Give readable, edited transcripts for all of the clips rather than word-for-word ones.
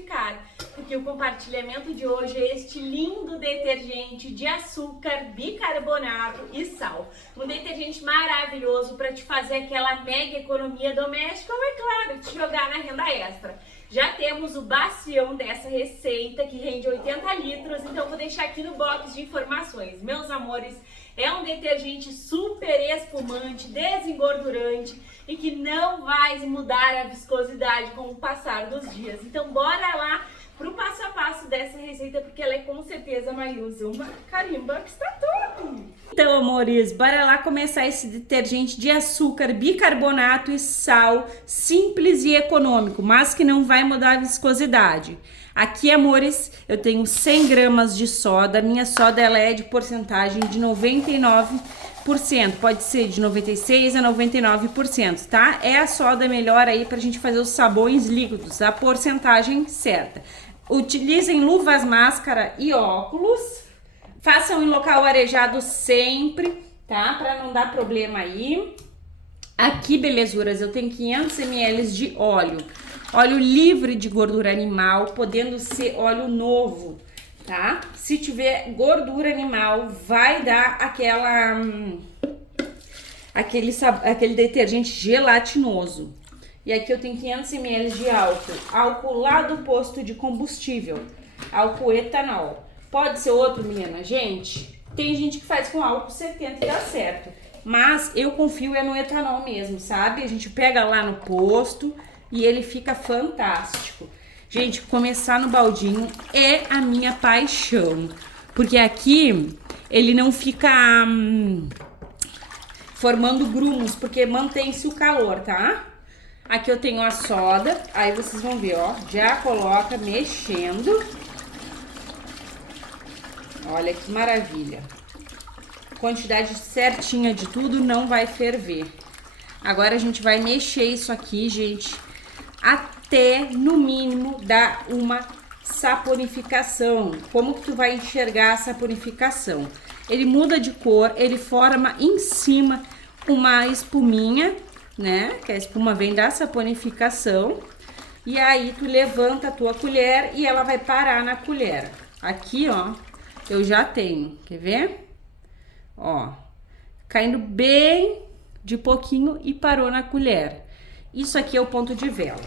ficar, porque o compartilhamento de hoje é este lindo detergente de açúcar, bicarbonato e sal. Um detergente maravilhoso para te fazer aquela mega economia doméstica ou, é claro, te jogar na renda extra. Já temos o bacião dessa receita que rende 80 litros, então vou deixar aqui no box de informações. Meus amores, é um detergente super espumante, desengordurante e que não vai mudar a viscosidade com o passar dos dias. Então bora lá pro passo a passo dessa receita, porque ela é com certeza mais uma carimba extrator. Então, amores, bora lá começar esse detergente de açúcar, bicarbonato e sal, simples e econômico, mas que não vai mudar a viscosidade. Aqui, amores, eu tenho 100 gramas de soda. Minha soda ela é de porcentagem de 99%, pode ser de 96% a 99%, tá? É a soda melhor aí pra gente fazer os sabões líquidos, a porcentagem certa. Utilizem luvas, máscara e óculos. Façam em local arejado sempre, tá? Pra não dar problema aí. Aqui, belezuras, eu tenho 500 ml de óleo. Óleo livre de gordura animal, podendo ser óleo novo, tá? Se tiver gordura animal, vai dar aquele detergente gelatinoso. E aqui eu tenho 500 ml de álcool. Álcool lá do posto de combustível. Álcool etanol. Pode ser outro, menina? Gente, tem gente que faz com álcool 70 e dá certo. Mas eu confio no etanol mesmo, sabe? A gente pega lá no posto e ele fica fantástico. Gente, começar no baldinho é a minha paixão. Porque aqui ele não fica formando grumos, porque mantém-se o calor, tá? Aqui eu tenho a soda, aí vocês vão ver, ó, já coloca mexendo. Olha que maravilha. Quantidade certinha de tudo, não vai ferver. Agora a gente vai mexer isso aqui, gente, até no mínimo dar uma saponificação. Como que tu vai enxergar a saponificação? Ele muda de cor, ele forma em cima uma espuminha, né? Que a espuma vem da saponificação. E aí tu levanta a tua colher e ela vai parar na colher. Aqui, ó, eu já tenho, quer ver? Ó, caindo bem de pouquinho e parou na colher. Isso aqui é o ponto de vela.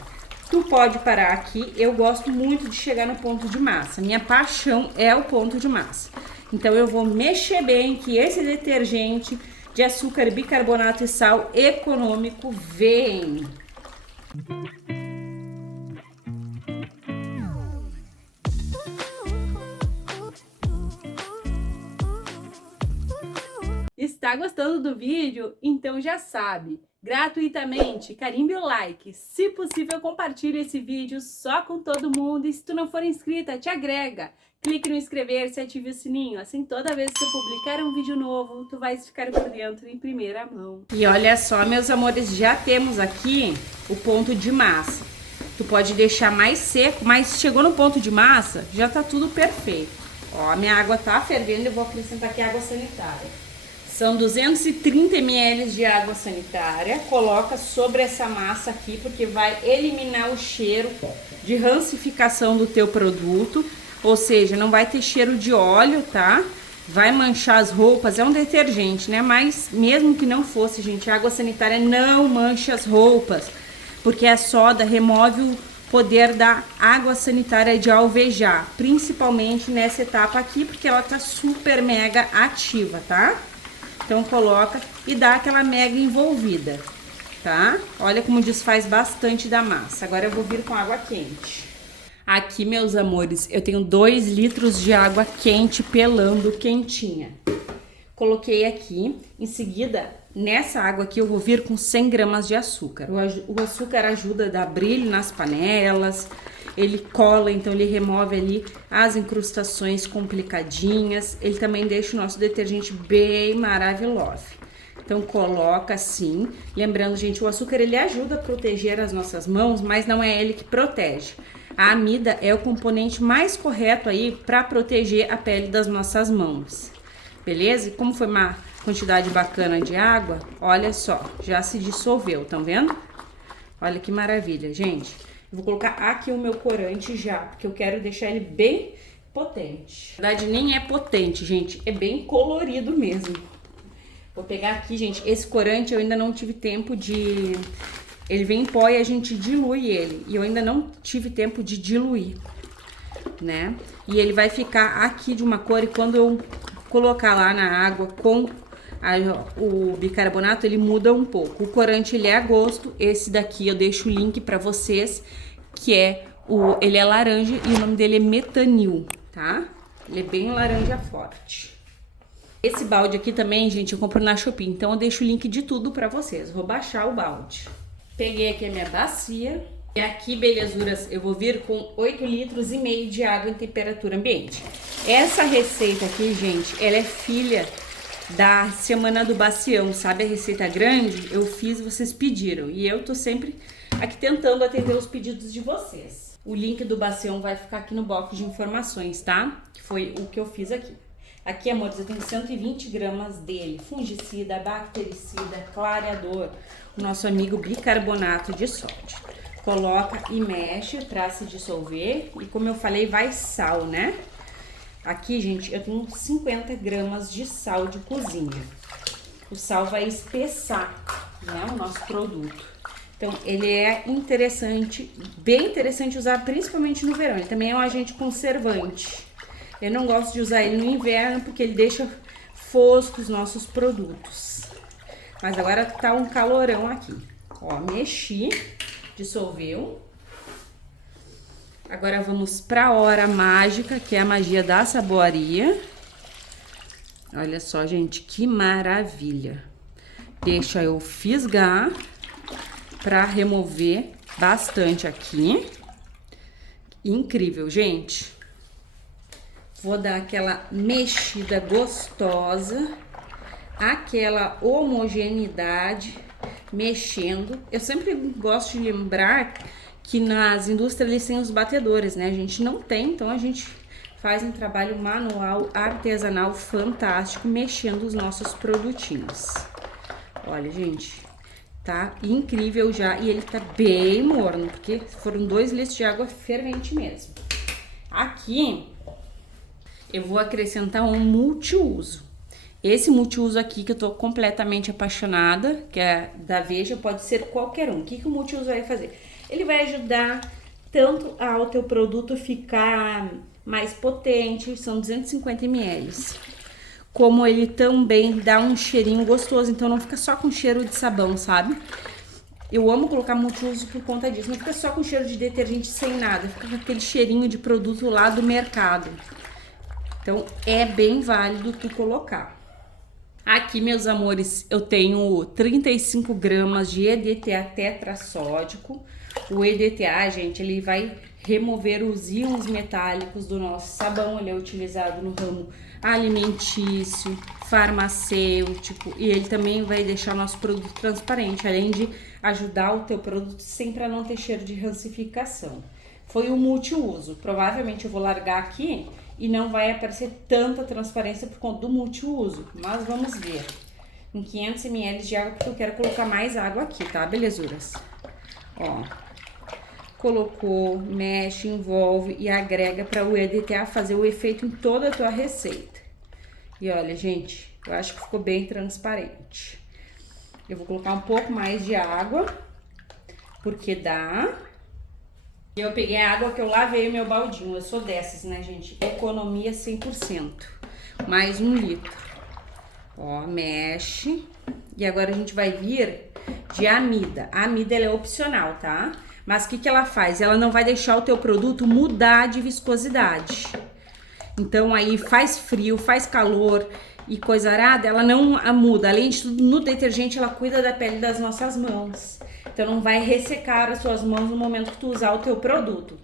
Tu pode parar aqui, eu gosto muito de chegar no ponto de massa. Minha paixão é o ponto de massa. Então eu vou mexer bem que esse detergente de açúcar, bicarbonato e sal econômico vem. Está gostando do vídeo? Então já sabe, gratuitamente, carimbe o like, se possível compartilhe esse vídeo só com todo mundo e se tu não for inscrita, te agrega. Clique no inscrever-se e ative o sininho, assim toda vez que eu publicar um vídeo novo, tu vais ficar por dentro em primeira mão. E olha só, meus amores, já temos aqui o ponto de massa. Tu pode deixar mais seco, mas chegou no ponto de massa, já tá tudo perfeito. Ó, a minha água tá fervendo, eu vou acrescentar aqui água sanitária. São 230 ml de água sanitária, coloca sobre essa massa aqui, porque vai eliminar o cheiro de rancificação do teu produto. Ou seja, não vai ter cheiro de óleo, tá? Vai manchar as roupas, é um detergente, né? Mas mesmo que não fosse, gente, a água sanitária não mancha as roupas, porque a soda remove o poder da água sanitária de alvejar, principalmente nessa etapa aqui, porque ela tá super mega ativa, tá? Então coloca e dá aquela mega envolvida, tá? Olha como desfaz bastante da massa. Agora eu vou vir com água quente. Aqui, meus amores, eu tenho 2 litros de água quente pelando, quentinha. Coloquei aqui, em seguida, nessa água aqui eu vou vir com 100 gramas de açúcar. O açúcar ajuda a dar brilho nas panelas, ele cola, então ele remove ali as incrustações complicadinhas. Ele também deixa o nosso detergente bem maravilhoso. Então coloca assim, lembrando, gente, o açúcar ele ajuda a proteger as nossas mãos, mas não é ele que protege. A amida é o componente mais correto aí para proteger a pele das nossas mãos, beleza? E como foi uma quantidade bacana de água, olha só, já se dissolveu, estão vendo? Olha que maravilha, gente. Eu vou colocar aqui o meu corante já, porque eu quero deixar ele bem potente. Na verdade, nem é potente, gente, é bem colorido mesmo. Vou pegar aqui, gente, esse corante eu ainda não tive tempo de... Ele vem em pó e a gente dilui ele. E eu ainda não tive tempo de diluir, né? E ele vai ficar aqui de uma cor e quando eu colocar lá na água com o bicarbonato, ele muda um pouco. O corante, ele é a gosto. Esse daqui eu deixo o link pra vocês, que é ele é laranja e o nome dele é metanil, tá? Ele é bem laranja forte. Esse balde aqui também, gente, eu compro na Shopee, então eu deixo o link de tudo pra vocês. Vou baixar o balde. Peguei aqui a minha bacia. E aqui, belezuras, eu vou vir com 8,5 litros de água em temperatura ambiente. Essa receita aqui, gente, ela é filha da Semana do Bacião, sabe? A receita grande, eu fiz, vocês pediram. E eu tô sempre aqui tentando atender os pedidos de vocês. O link do Bacião vai ficar aqui no box de informações, tá? Que foi o que eu fiz aqui. Aqui, amores, eu tenho 120 gramas dele. Fungicida, bactericida, clareador, o nosso amigo bicarbonato de sódio. Coloca e mexe pra se dissolver. E como eu falei, vai sal, né? Aqui, gente, eu tenho 50 gramas de sal de cozinha. O sal vai espessar, né, o nosso produto. Então, ele é interessante, bem interessante usar, principalmente no verão. Ele também é um agente conservante. Eu não gosto de usar ele no inverno, porque ele deixa foscos os nossos produtos. Mas agora tá um calorão aqui. Ó, mexi, dissolveu. Agora vamos para a hora mágica, que é a magia da saboaria. Olha só, gente, que maravilha. Deixa eu fisgar para remover bastante aqui. Incrível, gente. Vou dar aquela mexida gostosa, aquela homogeneidade, mexendo. Eu sempre gosto de lembrar que nas indústrias eles têm os batedores, né? A gente não tem, então a gente faz um trabalho manual, artesanal, fantástico, mexendo os nossos produtinhos. Olha, gente, tá incrível já. E ele tá bem morno, porque foram 2 litros de água fervente mesmo. Aqui eu vou acrescentar um multiuso. Esse multiuso aqui que eu tô completamente apaixonada, que é da Veja, pode ser qualquer um. O que o multiuso vai fazer? Ele vai ajudar tanto ao teu produto ficar mais potente, são 250 ml, como ele também dá um cheirinho gostoso, então não fica só com cheiro de sabão, sabe? Eu amo colocar multiuso por conta disso, não fica só com cheiro de detergente sem nada, fica com aquele cheirinho de produto lá do mercado. Então, é bem válido tu colocar. Aqui, meus amores, eu tenho 35 gramas de EDTA tetrassódico. O EDTA, gente, ele vai remover os íons metálicos do nosso sabão. Ele é utilizado no ramo alimentício, farmacêutico. E ele também vai deixar o nosso produto transparente, além de ajudar o teu produto sempre a não ter cheiro de rancificação. Foi o multiuso. Provavelmente eu vou largar aqui e não vai aparecer tanta transparência por conta do multiuso, mas vamos ver. Em 500 ml de água, porque eu quero colocar mais água aqui, tá, belezuras? Ó, colocou, mexe, envolve e agrega para o EDTA fazer o efeito em toda a tua receita. E olha, gente, eu acho que ficou bem transparente. Eu vou colocar um pouco mais de água, porque dá. E eu peguei a água que eu lavei o meu baldinho. Eu sou dessas, né, gente? Economia 100%. Mais 1 litro. Ó, mexe. E agora a gente vai vir de amida. A amida, ela é opcional, tá? Mas o que ela faz? Ela não vai deixar o teu produto mudar de viscosidade. Então, aí faz frio, faz calor e coisa arada, ela não muda. Além de tudo, no detergente, ela cuida da pele das nossas mãos. Então, não vai ressecar as suas mãos no momento que tu usar o teu produto.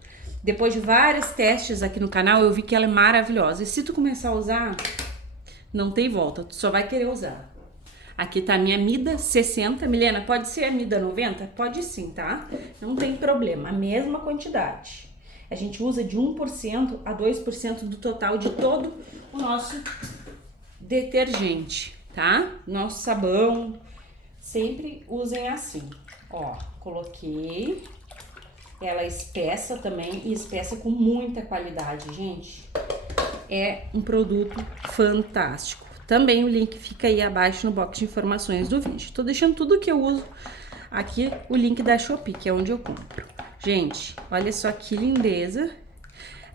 Depois de vários testes aqui no canal, eu vi que ela é maravilhosa. E se tu começar a usar, não tem volta. Tu só vai querer usar. Aqui tá a minha amida 60. Milena, pode ser amida 90? Pode sim, tá? Não tem problema. A mesma quantidade. A gente usa de 1% a 2% do total de todo o nosso detergente, tá? Nosso sabão. Sempre usem assim. Ó, coloquei. Ela espessa também e espessa com muita qualidade, gente. É um produto fantástico. Também o link fica aí abaixo no box de informações do vídeo. Tô deixando tudo que eu uso aqui, o link da Shopee, que é onde eu compro. Gente, olha só que lindeza.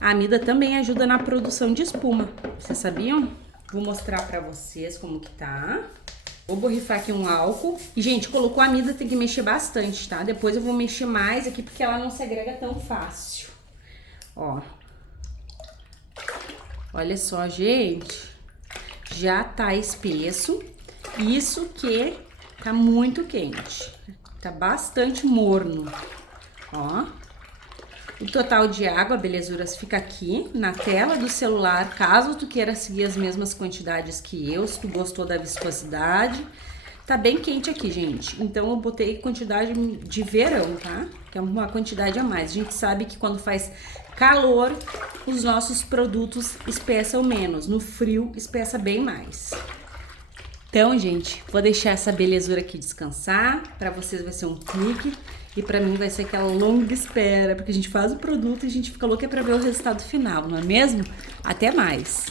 A amida também ajuda na produção de espuma. Vocês sabiam? Vou mostrar pra vocês como que tá. Vou borrifar aqui um álcool. E, gente, colocou a amida, tem que mexer bastante, tá? Depois eu vou mexer mais aqui, porque ela não se agrega tão fácil. Ó. Olha só, gente. Já tá espesso. Isso que tá muito quente. Tá bastante morno. Ó. O total de água, belezuras, fica aqui na tela do celular, caso tu queira seguir as mesmas quantidades que eu, se tu gostou da viscosidade. Tá bem quente aqui, gente. Então eu botei quantidade de verão, tá? Que é uma quantidade a mais. A gente sabe que quando faz calor, os nossos produtos espessam menos. No frio, espessa bem mais. Então, gente, vou deixar essa belezura aqui descansar. Pra vocês vai ser um clique. E pra mim vai ser aquela longa espera, porque a gente faz o produto e a gente fica louca pra ver o resultado final, não é mesmo? Até mais!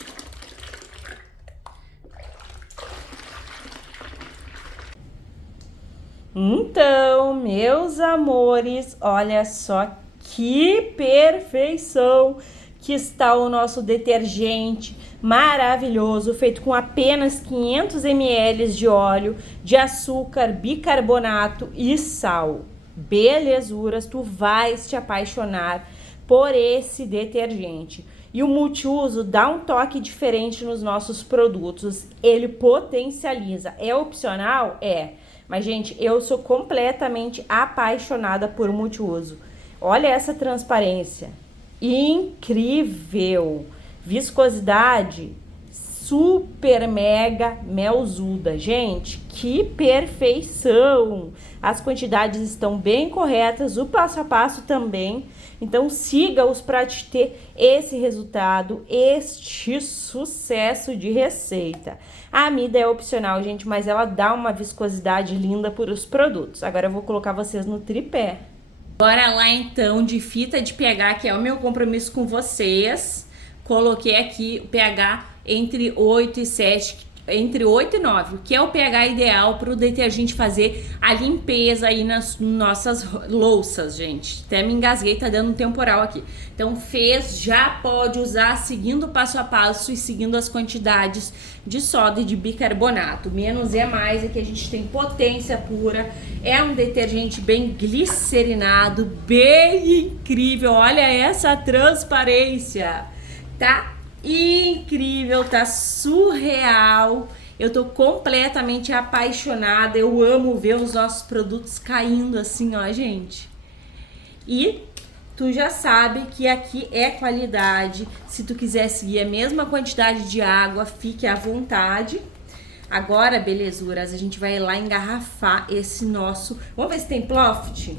Então, meus amores, olha só que perfeição que está o nosso detergente maravilhoso, feito com apenas 500 ml de óleo, de açúcar, bicarbonato e sal. Belezuras, tu vais te apaixonar por esse detergente. E o multiuso dá um toque diferente nos nossos produtos, ele potencializa. É opcional? É. Mas, gente, eu sou completamente apaixonada por multiuso. Olha essa transparência. Incrível! Viscosidade super mega melzuda. Gente, que perfeição! As quantidades estão bem corretas, o passo a passo também. Então siga-os para te ter esse resultado, este sucesso de receita. A amida é opcional, gente, mas ela dá uma viscosidade linda para os produtos. Agora eu vou colocar vocês no tripé. Bora lá então de fita de pH, que é o meu compromisso com vocês. Coloquei aqui o pH entre 8 e 7, entre 8 e 9, que é o pH ideal para o detergente fazer a limpeza aí nas nossas louças, gente. Até me engasguei, tá dando um temporal aqui. Então fez, já pode usar seguindo o passo a passo e seguindo as quantidades de soda e de bicarbonato. Menos é mais, aqui a gente tem potência pura. É um detergente bem glicerinado, bem incrível. Olha essa transparência. Tá incrível, tá surreal. Eu tô completamente apaixonada. Eu amo ver os nossos produtos caindo assim, ó, gente. E tu já sabe que aqui é qualidade. Se tu quiser seguir a mesma quantidade de água, fique à vontade. Agora, belezuras, a gente vai lá engarrafar esse nosso... Vamos ver se tem Ploft?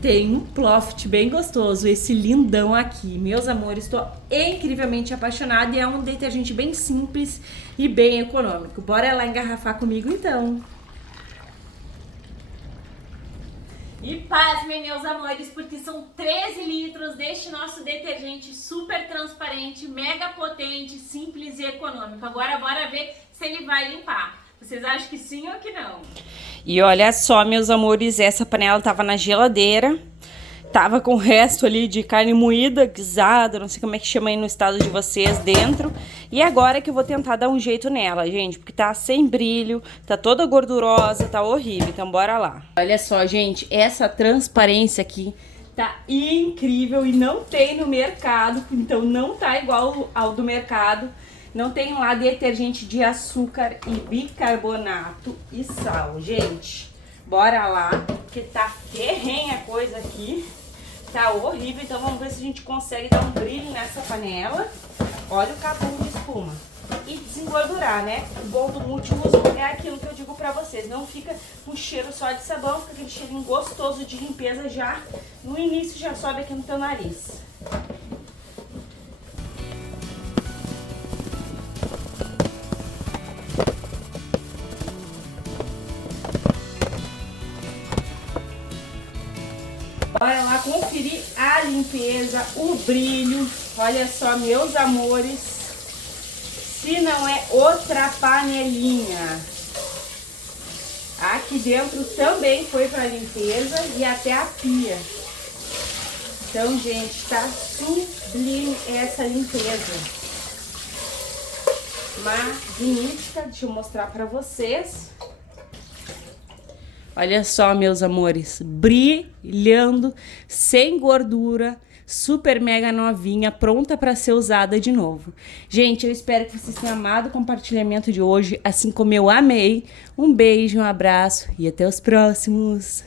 Tem um Ploft bem gostoso, esse lindão aqui. Meus amores, estou incrivelmente apaixonada e é um detergente bem simples e bem econômico. Bora lá engarrafar comigo então. E pasmem, meus amores, porque são 13 litros deste nosso detergente super transparente, mega potente, simples e econômico. Agora bora ver se ele vai limpar. Vocês acham que sim ou que não? E olha só, meus amores, essa panela tava na geladeira, tava com o resto ali de carne moída, guisada, não sei como é que chama aí no estado de vocês, dentro. E agora que eu vou tentar dar um jeito nela, gente, porque tá sem brilho, tá toda gordurosa, tá horrível, então bora lá. Olha só, gente, essa transparência aqui tá incrível e não tem no mercado, então não tá igual ao do mercado. Não tem lá detergente de açúcar e bicarbonato e sal, gente. Bora lá, porque tá ferrenha a coisa aqui. Tá horrível, então vamos ver se a gente consegue dar um brilho nessa panela. Olha o capão de espuma. E desengordurar, né? O bom do multiuso é aquilo que eu digo pra vocês. Não fica um cheiro só de sabão, fica aquele cheirinho gostoso de limpeza já. No início já sobe aqui no teu nariz. conferir a limpeza, o brilho. Olha só, meus amores, se não é outra panelinha. Aqui dentro também foi para limpeza e até a pia. Então, gente, tá sublime essa limpeza. Magnífica, deixa eu mostrar para vocês. Olha só, meus amores, brilhando, sem gordura, super mega novinha, pronta para ser usada de novo. Gente, eu espero que vocês tenham amado o compartilhamento de hoje, assim como eu amei. Um beijo, um abraço e até os próximos.